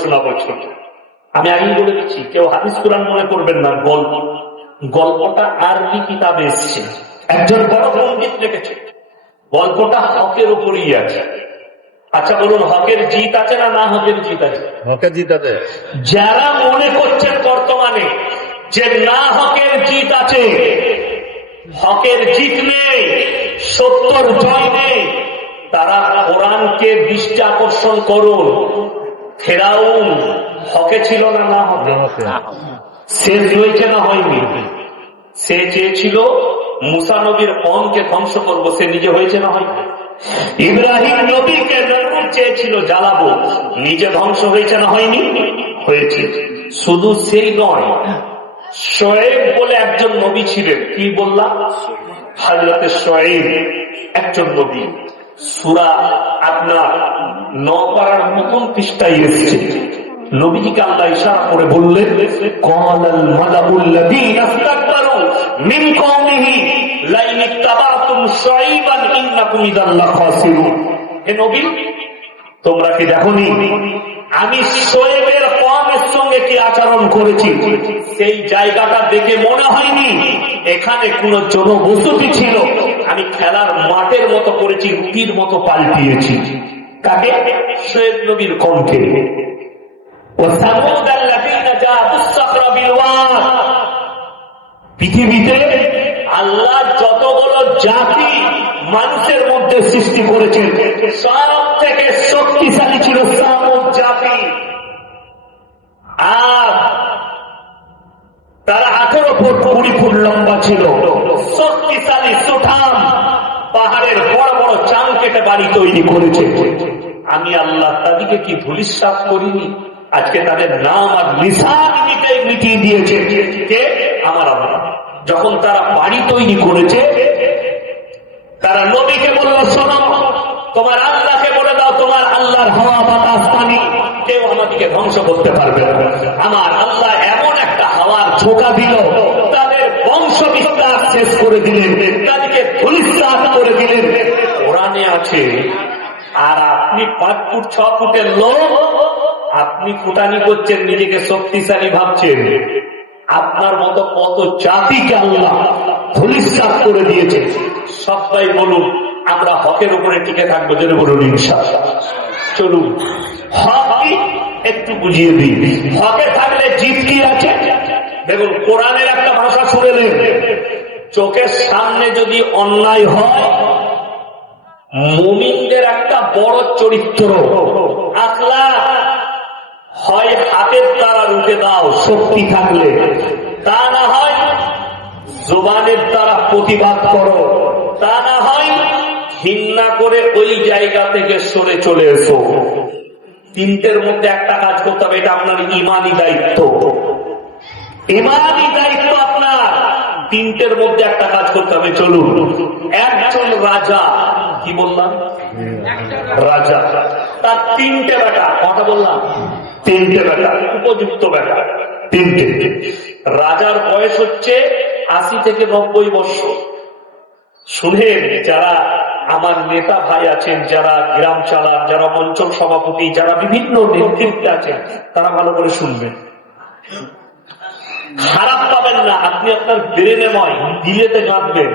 শোনাবো ছোট। আমি আগেই বলে দিচ্ছি, কেউ হাদিস কোরআন মনে করবেন না। গল্পটা আরবি কিতাবে এসছে, একজন বড় পণ্ডিত লিখেছে। গল্পটা হকের উপরই আছে। আচ্ছা বলুন, হকের জিত আছে না হকের জিত আছে? হকের জিত আছে। যারা মনে করছেন বর্তমানে যে না হকের জিত আছে, হকের জিত নেই, সত্যর জয় নেই, তারা কোরআনকে দৃষ্টি আকর্ষণ করুন। ফেরাউন হকে ছিল না হকে? সে হয়েছে না হয়নি? সে চেয়েছিল মুসা নবীর কওমকে ধ্বংস করবো, সে নিজে হয়েছে না হয়নি? ইব্রাহিম নবীকে চেয়েছিল জ্বালাবো, নিজে ধ্বংস হয়েছে না হয়নি? হয়েছে। শুধু সেই নয়, শোয়েব বলে একজন নবী ছিলেন। কি বললাম? হযরতে শোয়েব একজন নবী। সূরা আপনার 9 পারার প্রথম পৃষ্ঠায় এসেছে। নবীকে আল্লাহ ইশারা করে বললেন, ক্বালাল মালাউল্লাযীনা ইসতাকবারু মিন কওমিহি লাইন ইত্তাবাতুম শুআইবান ইন্নাকুম ইযাল লাখাসিরুন। হে নবী, তোমরা কি দেখোনি আমি শোয়েবের কওমের সঙ্গে কি আচরণ করেছি? সেই জায়গাটা দেখে মনে হয়নি এখানে কোন জনবসতি ছিল। আমি খেলার মাঠের মতো করেছি, রুটির মতো পাল্টিয়েছি। কাকে? শোয়েব নবীর কওমকে। পৃথিবীতে আল্লাহ যতগুলো জাতি মানুষের মধ্যে সৃষ্টি করেছেন, সব থেকে শক্তিশালী ছিল সামুদ জাতি। আর তারা 18 ফুট 20 ফুট লম্বা ছিল, শক্তিশালী সুঠাম, পাহাড়ের বড় বড় চাং কেটে বাড়ি তৈরি করেছে। আমি আল্লাহ তাদেরকে কি ধূলিসাৎ করিনি? আজকে তাদের নাম আর নিশান মিটিয়ে দিয়েছে কে? আমার আল্লাহ। যখন তারা বাড়ি তৈরি করেছে, তারা নবীকে বলল, শোনো, তোমার আল্লাহকে বলে দাও, তোমার আল্লাহর হাওয়া বাতাস পানি কেউ আমাদেরকে ধ্বংস করতে পারবে না। আমার আল্লাহ এমন একটা হাওয়ার ঝোঁকা দিল, তাদের বংশ বিস্তার শেষ করে দিলেন, তাদেরকে ধূলিসাৎ করে দিলেন। কোরআনে আছে। আর আপনি 5 ফুট 6 ফুটের লোক, আপনি ফুটানি করছেন, নিজেকে শক্তিশালী ভাবছেন। আপনার মতো কত জাতিকে আল্লাহ ধূলিসাৎ করে দিয়েছে। সবাই বলুন, আমরা হকের উপরে টিকে থাকবো, যেন বলুন ইনশাআল্লাহ। চলুন, হক একটু বুঝিয়ে দিই। হকে থাকলে জিত কি আছে দেখুন। কোরআনের একটা ভাষা শুনে নেন। চোখের সামনে যদি অন্যায় হয়, মুমিনদের একটা বড় চরিত্র আখলাক হয় হাতের দ্বারা রুখে দাও শক্তি থাকলে, তা না হয় জবানের দ্বারা প্রতিবাদ করো, তা না হয় ঘৃণা করে ওই জায়গা থেকে সরে চলে এসো। তিনটের মধ্যে একটা কাজ করতে হবে, এটা আপনার ইমানি দায়িত্ব। ইমানি দায়িত্ব আপনার। তিনটের মধ্যে একটা কাজ করতে হবে। চলুন, একজন রাজা, কি বললাম? রাজা, তার 3টে বেটা। কথা বললাম 3টে বেটা, উপযুক্ত বেটা 3টে। রাজার বয়স হচ্ছে 80 থেকে 90 বছর। শুনেন, যারা আমার নেতা ভাই আছেন, যারা গ্রাম চালান, যারা অঞ্চল সভাপতি, যারা বিভিন্ন নেতৃত্বে আছেন, তারা ভালো করে শুনবেন, খারাপ পাবেন না। আপনি আপনার ব্রেনে নয়, দিলেতে গাঁথবেন।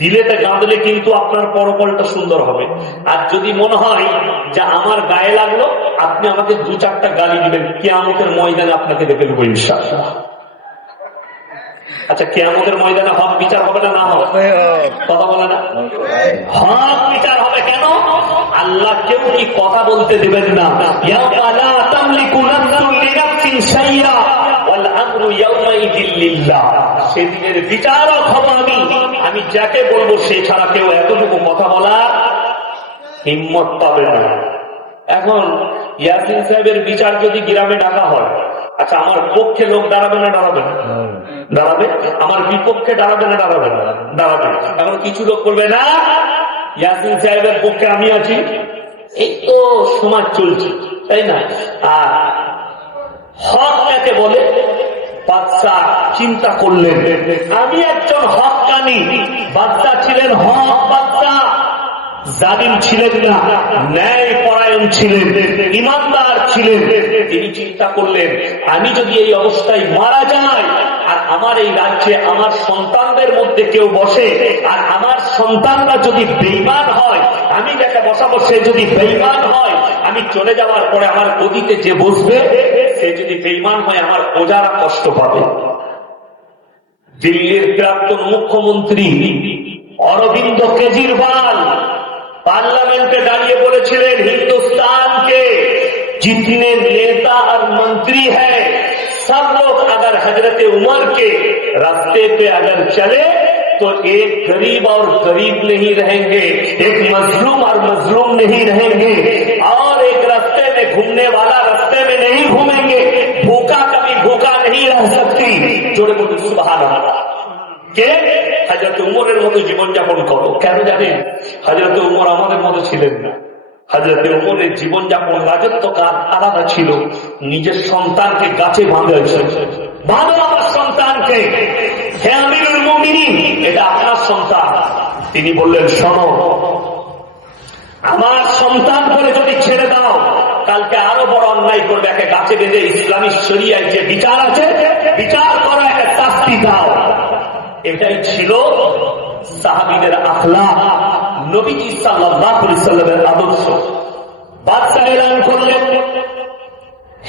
দিলেতে গাঁথলে কিন্তু আপনার পরকলটা সুন্দর হবে। আর যদি মনে হয় যে আমার গায়ে লাগলো, আপনি আমাকে 2-4টা গালি দিবেন, কিয়ামতের ময়দানে আপনাকে দেখে নেবো ইনশাআল্লাহ। আচ্ছা, কিয়ামতের ময়দানে হক বিচার হবে না হবে? কথা বলে না, হক বিচার হবে। কেন? আল্লাহ কেউ কি কথা বলতে দিবেন না। ইয়াউমা লা তামলিকু নাফসুন লিনাফসিন শাইআ ওয়াল আমরু ইয়াউমাইযিন লিল্লাহ। সেদিনের বিচারক হব আমি যাকে বলবো সে ছাড়া কেউ এতটুকু কথা বলার হিম্মত পাবে না। এখন ইয়াসিন সাহেবের বিচার যদি গ্রামে ডাকা হয়, আচ্ছা, আমার পক্ষে লোক দাঁড়াবে না দাঁড়াবে না? দাঁড়াবে। আমার বিপক্ষে দাঁড়াবে না দাঁড়াবে না? দাঁড়াবে। এখন কিছু লোক বলবে না, ইয়াসিন সাহেবের পক্ষে আমি আছি, এই তো সমাজ চলছে, তাই না? আর হক কাকে বলে? বাদশাহ চিন্তা করলেন, আমি একজন হক্কানি বাদশাহ ছিলেন, হক বাদশাহ, জালিম ছিলেন না, ন্যায় পরায়ণ ছিলেন, ইমানদার ছিলেন। ছিলেন, তিনি চিন্তা করলেন আমি যদি এই অবস্থায় মারা যাই আর আমার এই রাজ্যে আমার সন্তানদের মধ্যে কেউ বসে আর আমার সন্তানরা যদি বেঈমান হয়, আমি যাকে বসাবো সে যদি বেঈমান হয়, আমি চলে যাওয়ার পরে আমার গদিতে যে বসবে সে যদি বেঈমান হয় আমার প্রজারা কষ্ট পাবে। দিল্লির প্রাক্তন মুখ্যমন্ত্রী অরবিন্দ কেজরিওয়াল पार्लियामेंटे दाड़िए बोलेছিলেন हिंदुस्तान के जितने नेता और मंत्री हैं सब लोग अगर हजरत उमर के रास्ते पे अगर चले तो एक गरीब और गरीब नहीं रहेंगे, एक मजलूम और मजलूम नहीं रहेंगे, और एक रास्ते में घूमने वाला रास्ते में नहीं घूमेंगे, भूखा कभी भूखा नहीं रह सकती। जोड़े बोलो सुभान अल्लाह। কে? হযরত উমরের মতো জীবনযাপন করো। কেন জানেন? হযরত উমর আমাদের মতো ছিলেন না। হযরত উমরের জীবনযাপন রাজত্বকাল আলাদা ছিল। নিজের সন্তানকে গাছে বাঁধেছেন, বাঁধো আমার সন্তানকে, হে আমিরুল মুমিনিন এটা আপনার সন্তান। তিনি বললেন শোনো, আমার সন্তান বলে যদি ছেড়ে দাও কালকে আরো বড় অন্যায় করবে, একে গাছে বেঁধে ইসলামী শরিয়ায় যে বিচার আছে বিচার করো, একে শাস্তি দাও। এটাই ছিল সাহাবীদের আখলাক, নবীজি সাল্লাল্লাহু আলাইহি সাল্লামের আদর্শ। বাদশা এলান করলেন,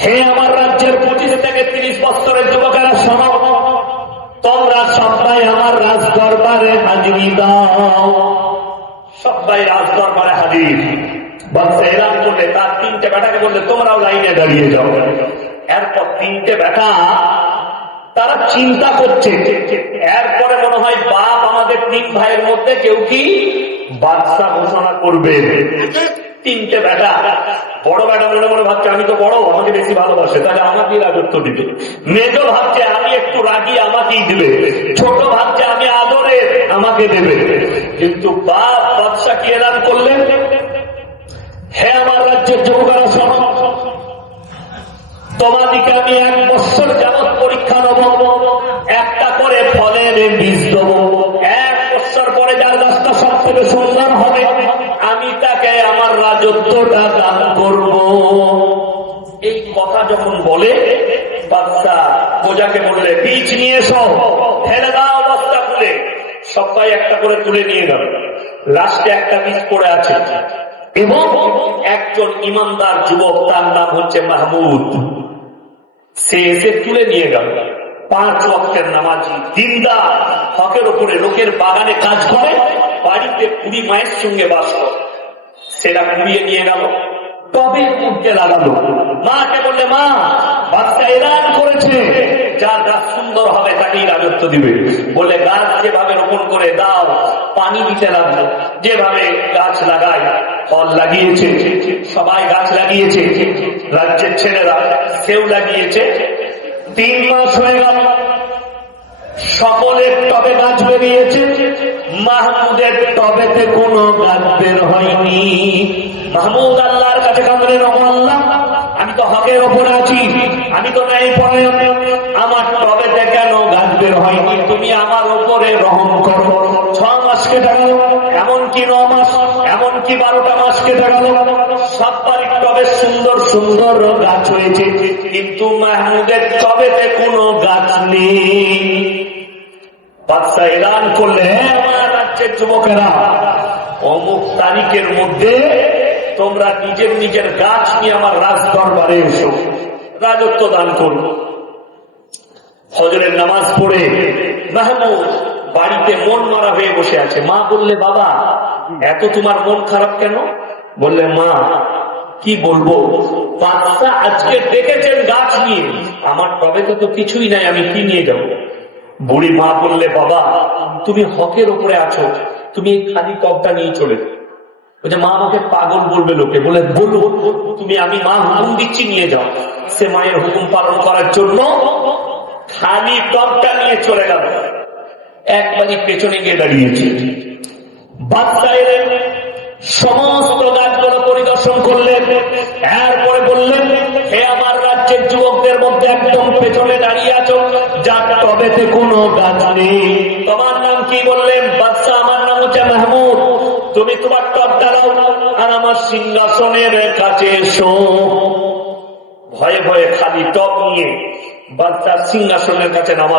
হে আমার রাজ্যের 25 থেকে 30 বছরের যুবকেরা শোনো, তোমরা সবাই আমার রাজ দরবারে হাজিরি দাও। সবাই রাজ দরবারে হাজির। বাদশা এলান করলে তার 3টে বেটাকে বললে তোমরাও লাইনে দাঁড়িয়ে যাও। এরপর 3টে বেটা তারা চিন্তা করছে, এরপরে মনে হয় বাপ আমাদের 3 ভাইয়ের মধ্যে কেউ কি বাদশা ঘোষণা করবে। 3টে বেটা, বড় বেটা মনে মনে ভাবছে আমি তো বড়, আমাকে বেশি ভালোবাসে, তাহলে আমাকেই রাজত্ব দিবে। মেজো ভাবছে আমি একটু রাগি, আমাকেই দিবে। ছোট ভাবছে আমি আদরে, আমাকে দেবে। কিন্তু বাপ বাদশা কি এলান করলেন, হে আমার রাজ্যের যুবকেরা শোনো, তোমাদিকে আমি 1 বছর যাবৎ পরীক্ষা নেব, একটা করে ফলের বীজ দেবো। 1 বছর পরে যার গাছটা সব থেকে সুন্দর হবে আমি তাকে আমার রাজত্বটা দান করব। এই কথা যখন বলে বাদশা প্রজাকে বললে বীজ নিয়ে এসো, ফেলে দাও বস্তা খুলে। সবাই একটা করে তুলে নিয়ে গেল। লাস্টে একটা বীজ পড়ে আছে এবং একজন ইমানদার যুবক, তার নাম হচ্ছে মাহমুদ, সে এসে তুলে নিয়ে গেল। 5 ওয়াক্তের নামাজি, দিনদার, হকের ওপরে, লোকের বাগানে কাজ করে, বাড়িতে 20 মায়ের সঙ্গে বাস করে। সেটা কুড়িয়ে নিয়ে গেল, তবে উঠতে লাগালো। মাকে বললে মা, বাচ্চা এলান করেছে যার গাছ সুন্দর হবে তাকেই রাজত্ব দিবে। বলে গাছ যেভাবে রোপণ করে দাও, পানি দিতে লাগলো। যেভাবে গাছ লাগায়, ফল লাগিয়েছে, সবাই গাছ লাগিয়েছে, রাজ্যের ছেলেরা সেও লাগিয়েছে। 3 মাস হয়ে গেল, সকলের টবে গাছ বেরিয়েছে, মাহমুদের টবেতে কোনো গাছ বের হয়নি। মাহমুদ আল্লাহর কাছে কাঁদলেন, আল্লাহ আমি তো হকের ওপরে আছি, আমি তো ন্যায় পরায়ণ, আমার টবেতে কেন গাছ বের হয়নি? তুমি আমার ওপরে রহম করো। 6 মাস কেটে গেল, এমনকি 9 মাস, এমনকি 12টা মাস কেটে গেল। সব বাড়ির টবে সুন্দর সুন্দর গাছ হয়েছে, কিন্তু মাহমুদের টবেতে কোনো গাছ নেই। বাদশা এলান করলে, আমার রাজ্যের যুবকেরা অমুক তারিখের মধ্যে তোমরা নিজের নিজের গাছ নিয়ে আমার রাজ দরবারে এসো, রাজত্ব দান করো। ফজরের নামাজ পড়ে মাহমুদ বাড়িতে মন মারা হয়ে বসে আছে। মা বললে বাবা এত তোমার মন খারাপ কেন? বললে মা কি বলবো, বাদশা আজকে ডেকেছেন গাছ নিয়ে, আমার টবেতে তো কিছুই নাই, আমি কি নিয়ে যাবো? বুড়ি মা বললে বাবা তুমি হকের ওপরে আছো, তুমি এই খালি টবটা নিয়ে চলে। বলছে মা আমাকে পাগল বলবে লোকে। বলে বলবো, তুমি, আমি মা হুকুম দিচ্ছি নিয়ে যাও। সে মায়ের হুকুম পালন করার জন্য খালি টবটা নিয়ে চলে গেল। একবারই পেছনে গিয়ে দাঁড়িয়েছে। বাদশা এলেন, সমস্ত গাছগুলো পরিদর্শন করলেন, এরপরে বললেন হে আমার রাজ্যের যুবকদের মধ্যে একদম পেছনে দাঁড়িয়ে আছো যার টবেতে কোনো গাছ নেই, তোমার নাম কি? বললেন বাদশা আমার নাম হচ্ছে মাহমুদ, তুমি তোমার টবটা দাও আর আমার সিংহাসনের কাছে এসো। ভয়ে ভয়ে খালি টব নিয়ে বাচ্চার সিংহাসনের কাছে নামাজ